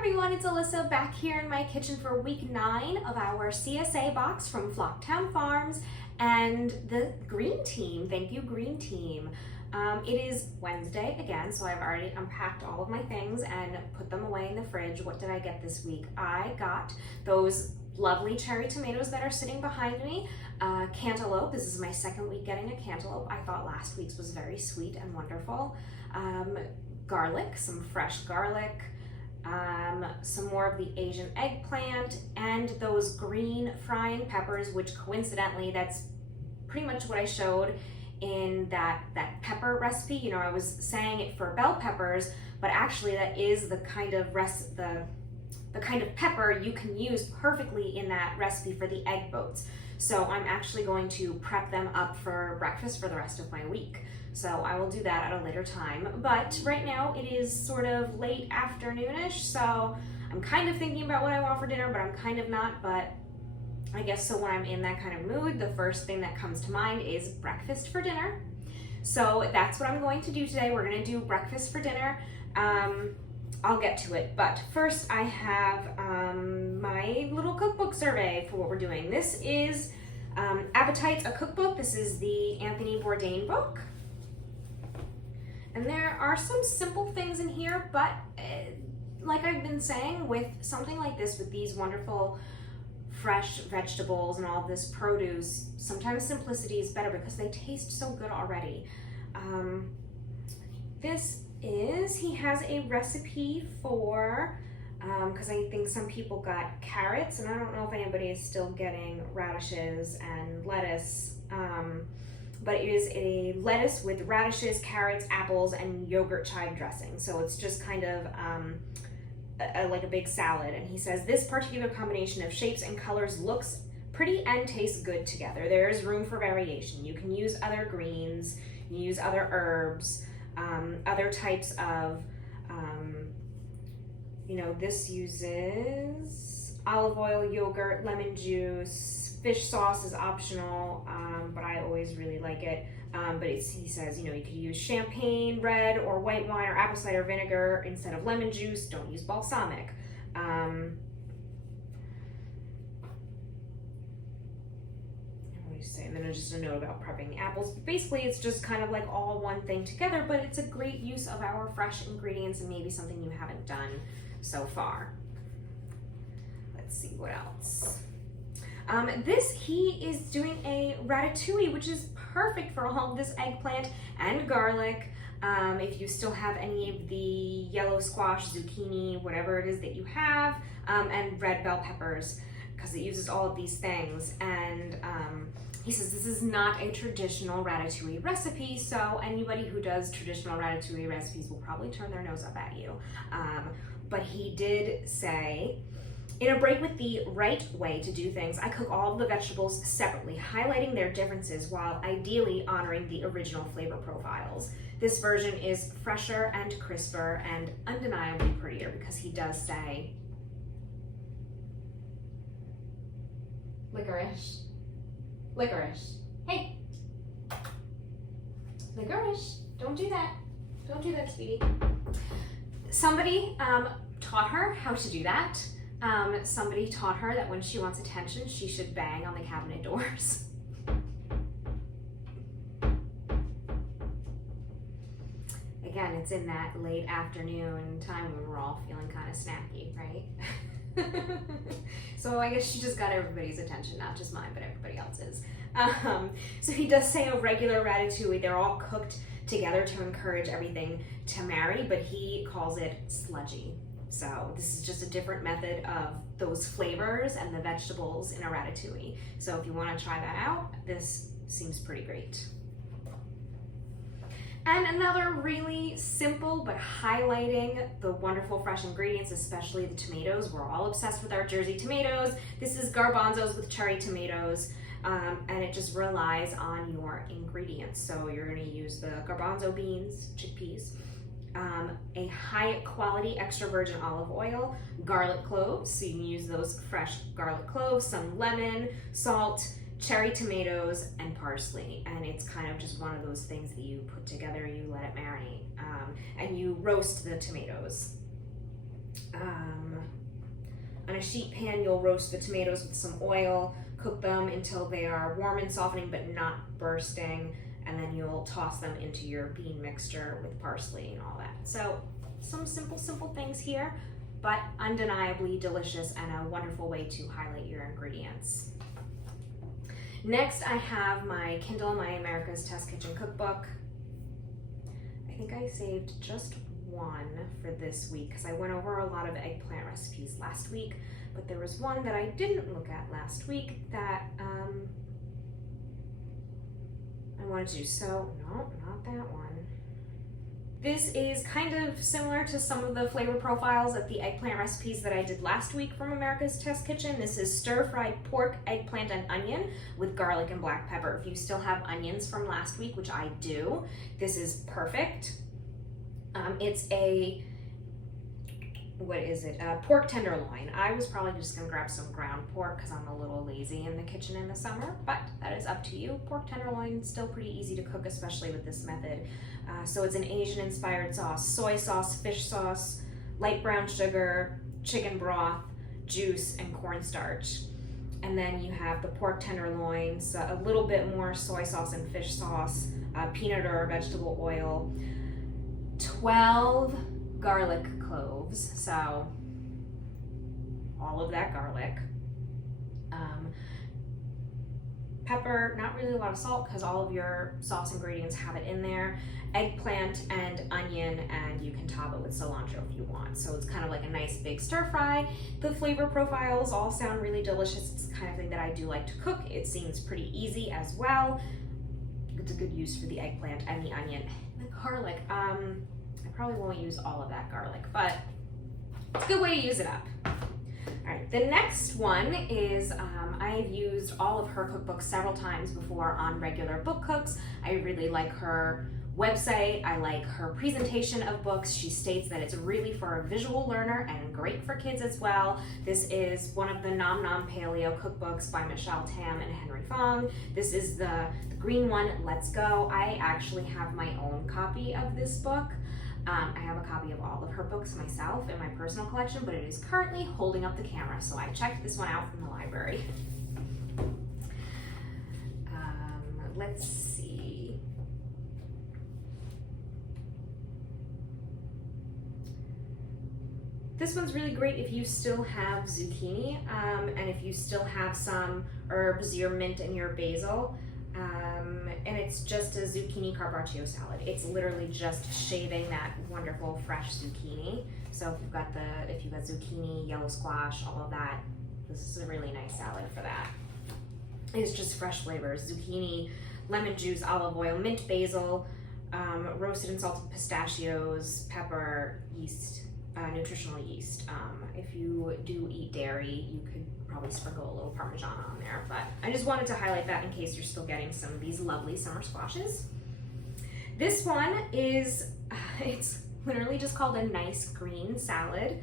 everyone, it's Alyssa back here in my kitchen for week 9 of our CSA box from Flocktown Farms and the Green Team. Thank you, Green Team. It is Wednesday again, so I've already unpacked all of my things and put them away in the fridge. What did I get this week? I got those lovely cherry tomatoes that are sitting behind me. Cantaloupe. This is my second week getting a cantaloupe. I thought last week's was very sweet and wonderful. Garlic, some fresh garlic. Some more of the Asian eggplant, and those green frying peppers, which coincidentally, that's pretty much what I showed in that pepper recipe. You know, I was saying it for bell peppers, but actually that is the kind of the kind of pepper you can use perfectly in that recipe for the egg boats. So I'm actually going to prep them up for breakfast for the rest of my week. So I will do that at a later time. But right now it is sort of late afternoonish, so I'm kind of thinking about what I want for dinner, but I'm kind of not. But I guess so when I'm in that kind of mood, the first thing that comes to mind is breakfast for dinner. So that's what I'm going to do today. We're gonna do breakfast for dinner. I'll get to it, but first I have my little cookbook survey for what we're doing. This is Appetites, a cookbook. This is the Anthony Bourdain book. And there are some simple things in here, but like I've been saying, with something like this, with these wonderful fresh vegetables and all this produce, sometimes simplicity is better because they taste so good already. He has a recipe for, because I think some people got carrots, and I don't know if anybody is still getting radishes and lettuce, but it is a lettuce with radishes, carrots, apples, and Yogurt-Chive dressing. So it's just kind of like a big salad. And he says, this particular combination of shapes and colors looks pretty and tastes good together. There is room for variation. You can use other greens, you use other herbs, other types of, this uses olive oil, yogurt, lemon juice, fish sauce is optional, but I always really like it. But he says, you could use champagne, red or white wine, or apple cider vinegar instead of lemon juice. Don't use balsamic. And then just a note about prepping the apples. But basically, it's just kind of like all one thing together, but it's a great use of our fresh ingredients and maybe something you haven't done so far. Let's see what else. He is doing a ratatouille, which is perfect for all of this eggplant and garlic. If you still have any of the yellow squash, zucchini, whatever it is that you have, and red bell peppers, because it uses all of these things. And he says this is not a traditional ratatouille recipe, so anybody who does traditional ratatouille recipes will probably turn their nose up at you. But he did say, in a break with the right way to do things, I cook all of the vegetables separately, highlighting their differences while ideally honoring the original flavor profiles. This version is fresher and crisper and undeniably prettier, because he does say licorice. Licorice. Hey! Licorice. Don't do that. Don't do that, sweetie. Somebody taught her how to do that. Somebody taught her that when she wants attention, she should bang on the cabinet doors. Again, it's in that late afternoon time when we're all feeling kind of snacky, right? So I guess she just got everybody's attention, not just mine, but everybody else's. So he does say a regular ratatouille, they're all cooked together to encourage everything to marry, but he calls it sludgy. So this is just a different method of those flavors and the vegetables in a ratatouille. So if you want to try that out, this seems pretty great. And another really simple but highlighting the wonderful fresh ingredients, especially the tomatoes. We're all obsessed with our Jersey tomatoes. This is Garbanzos with cherry tomatoes, and it just relies on your ingredients. So you're going to use the garbanzo beans, chickpeas, a high quality extra virgin olive oil, garlic cloves, so you can use those fresh garlic cloves, some lemon, salt, cherry tomatoes, and parsley. And it's kind of just one of those things that you put together, you let it marinate, and you roast the tomatoes. On a sheet pan, you'll roast the tomatoes with some oil, cook them until they are warm and softening but not bursting, and then you'll toss them into your bean mixture with parsley and all that. So some simple things here, but undeniably delicious and a wonderful way to highlight your ingredients. Next, I have my Kindle, my America's Test Kitchen cookbook. I think I saved just one for this week because I went over a lot of eggplant recipes last week, but there was one that I didn't look at last week that I wanted to do. So, no, not that one. This is kind of similar to some of the flavor profiles of the eggplant recipes that I did last week from America's Test Kitchen. This is stir-fried pork, eggplant, and onion with garlic and black pepper. If you still have onions from last week, which I do, this is perfect. It's a, pork tenderloin. I was probably just gonna grab some ground pork because I'm a little lazy in the kitchen in the summer, but that is up to you. Pork tenderloin is still pretty easy to cook, especially with this method. So it's an Asian-inspired sauce: soy sauce, fish sauce, light brown sugar, chicken broth, juice, and cornstarch. And then you have the pork tenderloin, so a little bit more soy sauce and fish sauce, peanut or vegetable oil, 12 garlic cloves, so all of that garlic, pepper, not really a lot of salt because all of your sauce ingredients have it in there, eggplant and onion, and you can top it with cilantro if you want. So it's kind of like a nice big stir fry. The flavor profiles all sound really delicious. It's the kind of thing that I do like to cook. It seems pretty easy as well. It's a good use for the eggplant and the onion. The garlic, I probably won't use all of that garlic, but it's a good way to use it up. All right, the next one is, I've used all of her cookbooks several times before on regular book cooks. I really like her website. I like her presentation of books. She states that it's really for a visual learner and great for kids as well. This is one of the Nom Nom Paleo cookbooks by Michelle Tam and Henry Fong. This is the green one, Let's Go. I actually have my own copy of this book. I have a copy of all of her books myself in my personal collection, but it is currently holding up the camera, so I checked this one out from the library. Let's see. This one's really great if you still have zucchini, and if you still have some herbs, your mint and your basil. And it's just a zucchini carpaccio salad. It's literally just shaving that wonderful fresh zucchini. So if you've got zucchini, yellow squash, all of that, this is a really nice salad for that. It's just fresh flavors: zucchini, lemon juice, olive oil, mint, basil, roasted and salted pistachios, pepper, yeast, nutritional yeast. If you do eat dairy, you could probably sprinkle a little Parmesan on there, but I just wanted to highlight that in case you're still getting some of these lovely summer squashes. This one is, it's literally just called a nice green salad.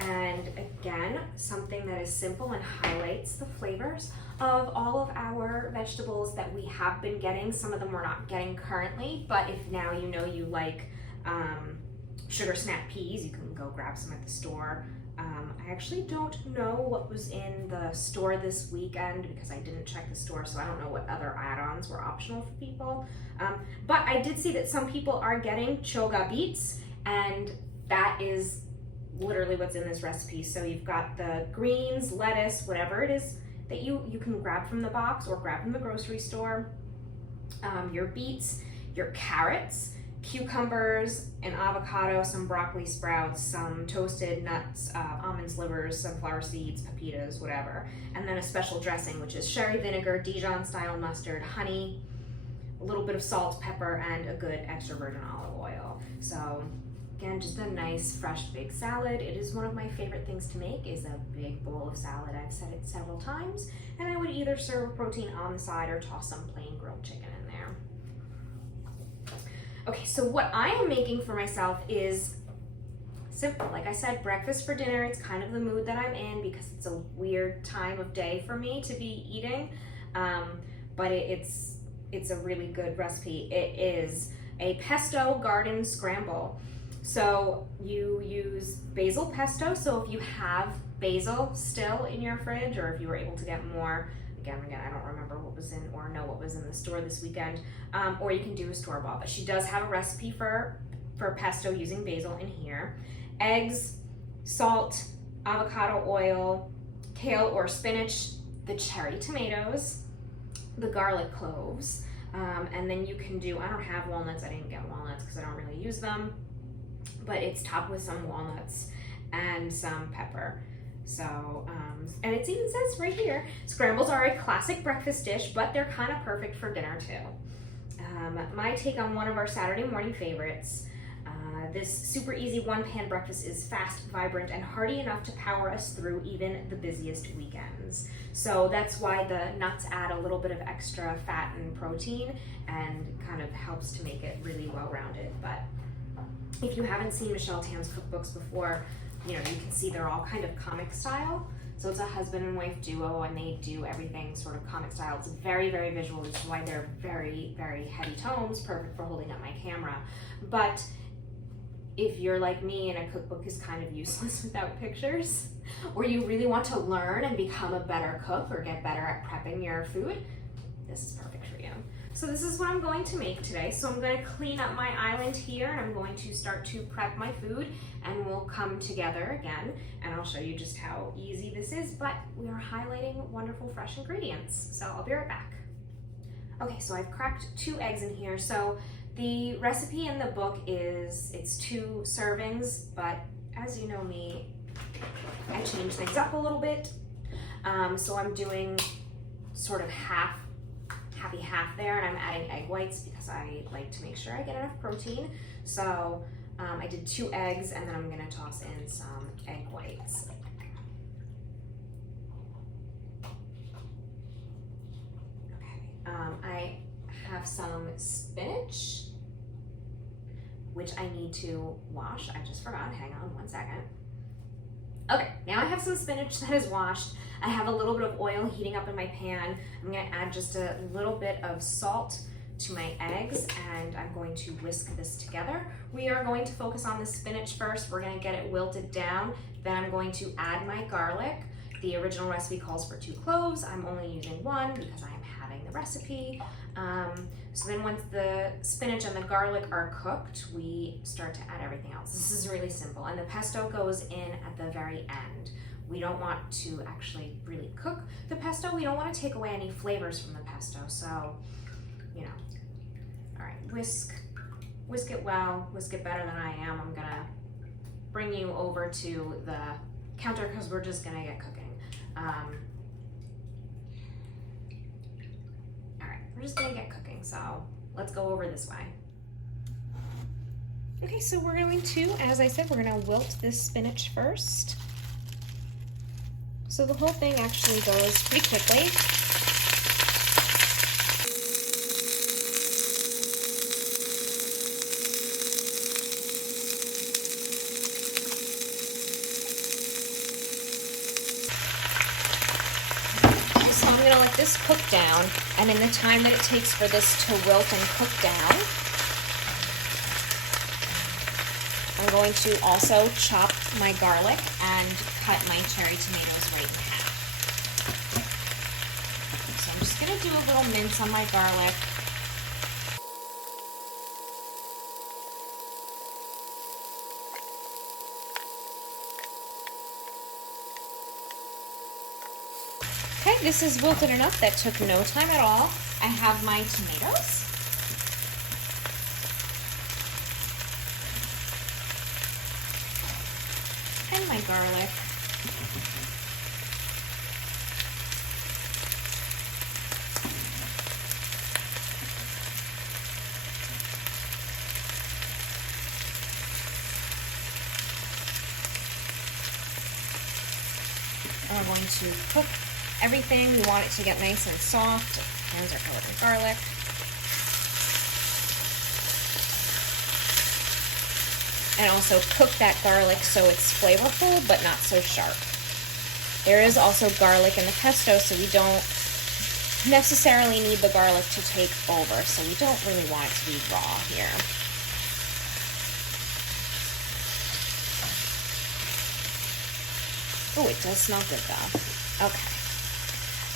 And again, something that is simple and highlights the flavors of all of our vegetables that we have been getting. Some of them we're not getting currently, but if now you know you like sugar snap peas, you can go grab some at the store. I actually don't know what was in the store this weekend because I didn't check the store, so I don't know what other add-ons were optional for people. But I did see that some people are getting choga beets, and that is literally what's in this recipe. So you've got the greens, lettuce, whatever it is that you can grab from the box or grab from the grocery store, your beets, your carrots, cucumbers, an avocado, some broccoli sprouts, some toasted nuts, almond slivers, sunflower seeds, pepitas, whatever. And then a special dressing, which is sherry vinegar, Dijon style mustard, honey, a little bit of salt, pepper, and a good extra virgin olive oil. So again, just a nice, fresh, big salad. It is one of my favorite things to make, is a big bowl of salad. I've said it several times, and I would either serve protein on the side or toss some plain grilled chicken in there. Okay, so what I am making for myself is simple. Like I said, breakfast for dinner. It's kind of the mood that I'm in because it's a weird time of day for me to be eating, but it's a really good recipe. It is a pesto garden scramble. So you use basil pesto. So if you have basil still in your fridge, or if you were able to get more, again, I don't remember what was in or know what was in the store this weekend, or you can do a store-bought. But she does have a recipe for pesto using basil in here. Eggs, salt, avocado oil, kale or spinach, the cherry tomatoes, the garlic cloves, and then you can do, I don't have walnuts, I didn't get walnuts because I don't really use them, but it's topped with some walnuts and some pepper. So, and it even says right here, scrambles are a classic breakfast dish, but they're kind of perfect for dinner too. My take on one of our Saturday morning favorites, this super easy one-pan breakfast is fast, vibrant, and hearty enough to power us through even the busiest weekends. So that's why the nuts add a little bit of extra fat and protein and kind of helps to make it really well-rounded. But if you haven't seen Michelle Tan's cookbooks before, you know, you can see they're all kind of comic style. So it's a husband and wife duo, and they do everything sort of comic style. It's very, very visual, which is why they're very, very heady tones, perfect for holding up my camera. But if you're like me and a cookbook is kind of useless without pictures, or you really want to learn and become a better cook or get better at prepping your food, this is perfect for you. So this is what I'm going to make today. So I'm going to clean up my island here, and I'm going to start to prep my food, and we'll come together again and I'll show you just how easy this is, but we are highlighting wonderful fresh ingredients. So I'll be right back. Okay, so I've cracked 2 eggs in here. So the recipe in the book is, it's 2 servings, but as you know me, I change things up a little bit. So I'm doing sort of half there, and I'm adding egg whites because I like to make sure I get enough protein. So I did 2 eggs, and then I'm gonna toss in some egg whites. Okay, I have some spinach, which I need to wash. I just forgot, hang on one second. Okay, now I have some spinach that is washed. I have a little bit of oil heating up in my pan. I'm gonna add just a little bit of salt to my eggs, and I'm going to whisk this together. We are going to focus on the spinach first. We're gonna get it wilted down. Then I'm going to add my garlic. The original recipe calls for 2 cloves. I'm only using 1 because I'm having the recipe. So then once the spinach and the garlic are cooked, we start to add everything else. This is really simple, and the pesto goes in at the very end. We don't want to actually really cook the pesto. We don't want to take away any flavors from the pesto. So, you know, all right, whisk it well, whisk it better than I am. I'm gonna bring you over to the counter because we're just gonna get cooking. We're just gonna get cooking, so let's go over this way. Okay, so we're going to, as I said, we're gonna wilt this spinach first. So the whole thing actually goes pretty quickly. I'm gonna let this cook down, and in the time that it takes for this to wilt and cook down, I'm going to also chop my garlic and cut my cherry tomatoes right in half. So I'm just gonna do a little mince on my garlic. Okay, this is wilted enough. That took no time at all. I have my tomatoes. And my garlic. And we're going to cook everything. We want it to get nice and soft. Hands are covered in garlic. And also cook that garlic so it's flavorful but not so sharp. There is also garlic in the pesto, so we don't necessarily need the garlic to take over, so we don't really want it to be raw here. Oh, it does smell good though. Okay.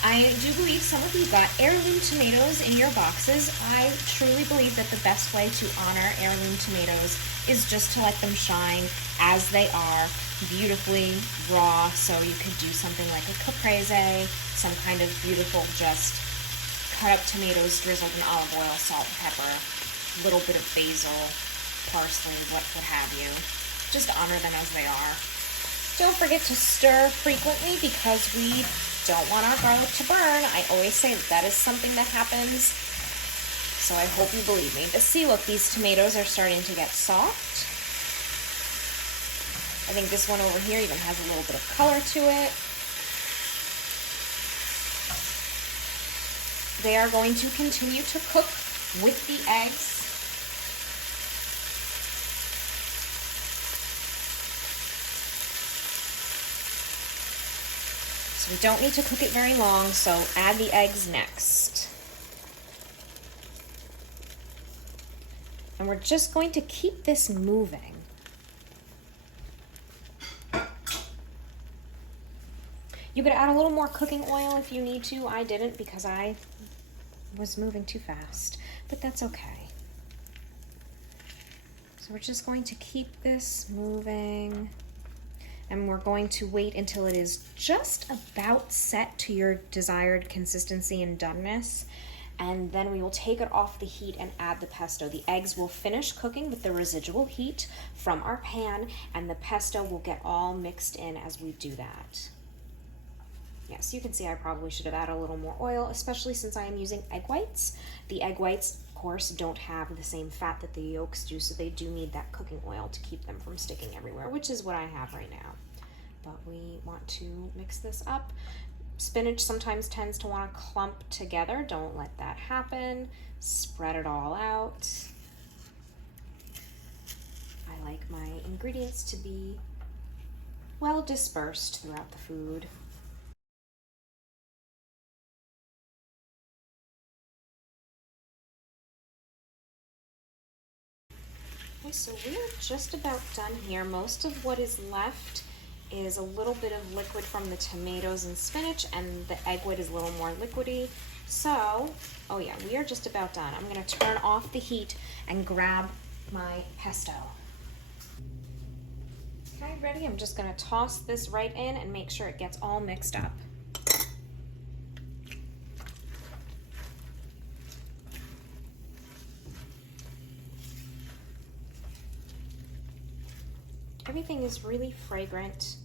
I do believe some of you got heirloom tomatoes in your boxes. I truly believe that the best way to honor heirloom tomatoes is just to let them shine as they are, beautifully raw. So you could do something like a caprese, some kind of beautiful just cut up tomatoes drizzled in olive oil, salt and pepper, a little bit of basil, parsley, what have you. Just honor them as they are. Don't forget to stir frequently because we don't want our garlic to burn. I always say that is something that happens, so I hope you believe me. But see, look, these tomatoes are starting to get soft. I think this one over here even has a little bit of color to it. They are going to continue to cook with the eggs. We don't need to cook it very long, so add the eggs next. And we're just going to keep this moving. You could add a little more cooking oil if you need to. I didn't because I was moving too fast, but that's okay. So we're just going to keep this moving. And we're going to wait until it is just about set to your desired consistency and doneness. And then we will take it off the heat and add the pesto. The eggs will finish cooking with the residual heat from our pan, and the pesto will get all mixed in as we do that. Yes, you can see I probably should have added a little more oil, especially since I am using egg whites. The egg whites, of course, don't have the same fat that the yolks do, so they do need that cooking oil to keep them from sticking everywhere, which is what I have right now. But we want to mix this up. Spinach sometimes tends to want to clump together. Don't let that happen. Spread it all out. I like my ingredients to be well dispersed throughout the food. Okay, so we're just about done here. Most of what is left is a little bit of liquid from the tomatoes and spinach, and the egg white is a little more liquidy. So, oh yeah, we are just about done. I'm gonna turn off the heat and grab my pesto. Okay, ready? I'm just gonna toss this right in and make sure it gets all mixed up. Everything is really fragrant.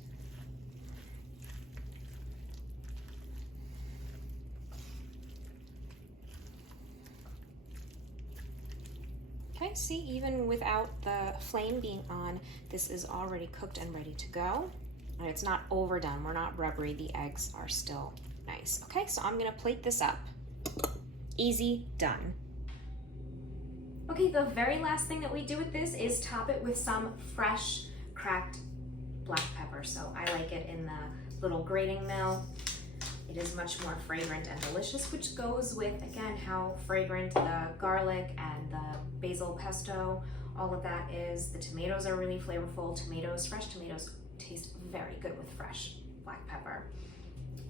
Okay, see, even without the flame being on, this is already cooked and ready to go. And it's not overdone, we're not rubbery, the eggs are still nice. Okay, so I'm gonna plate this up. Easy, done. Okay, the very last thing that we do with this is top it with some fresh cracked black pepper. So I like it in the little grating mill. It is much more fragrant and delicious, which goes with, again, how fragrant the garlic and the basil pesto, all of that is. The tomatoes are really flavorful. Fresh tomatoes taste very good with fresh black pepper.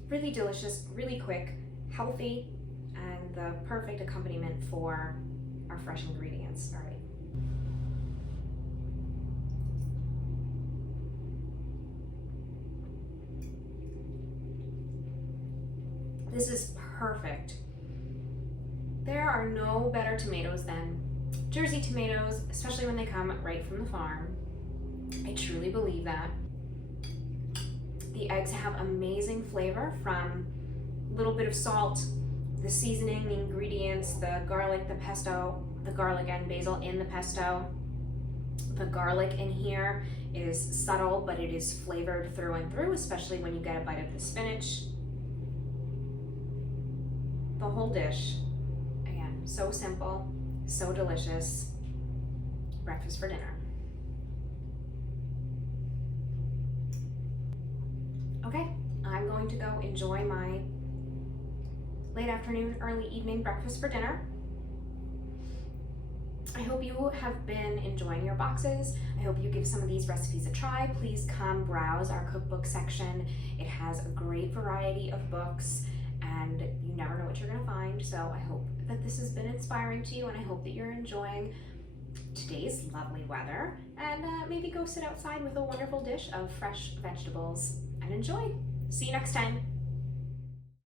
Really delicious, really quick, healthy, and the perfect accompaniment for our fresh ingredients. All right. This is perfect. There are no better tomatoes than Jersey tomatoes, especially when they come right from the farm. I truly believe that. The eggs have amazing flavor from a little bit of salt, the seasoning, the ingredients, the garlic, the pesto, the garlic and basil in the pesto. The garlic in here is subtle, but it is flavored through and through, especially when you get a bite of the spinach. The whole dish, again, so simple, so delicious. Breakfast for dinner. Okay, I'm going to go enjoy my late afternoon, early evening breakfast for dinner. I hope you have been enjoying your boxes. I hope you give some of these recipes a try. Please come browse our cookbook section. It has a great variety of books and you never know what you're gonna find. So I hope that this has been inspiring to you, and I hope that you're enjoying today's lovely weather, and maybe go sit outside with a wonderful dish of fresh vegetables and enjoy. See you next time.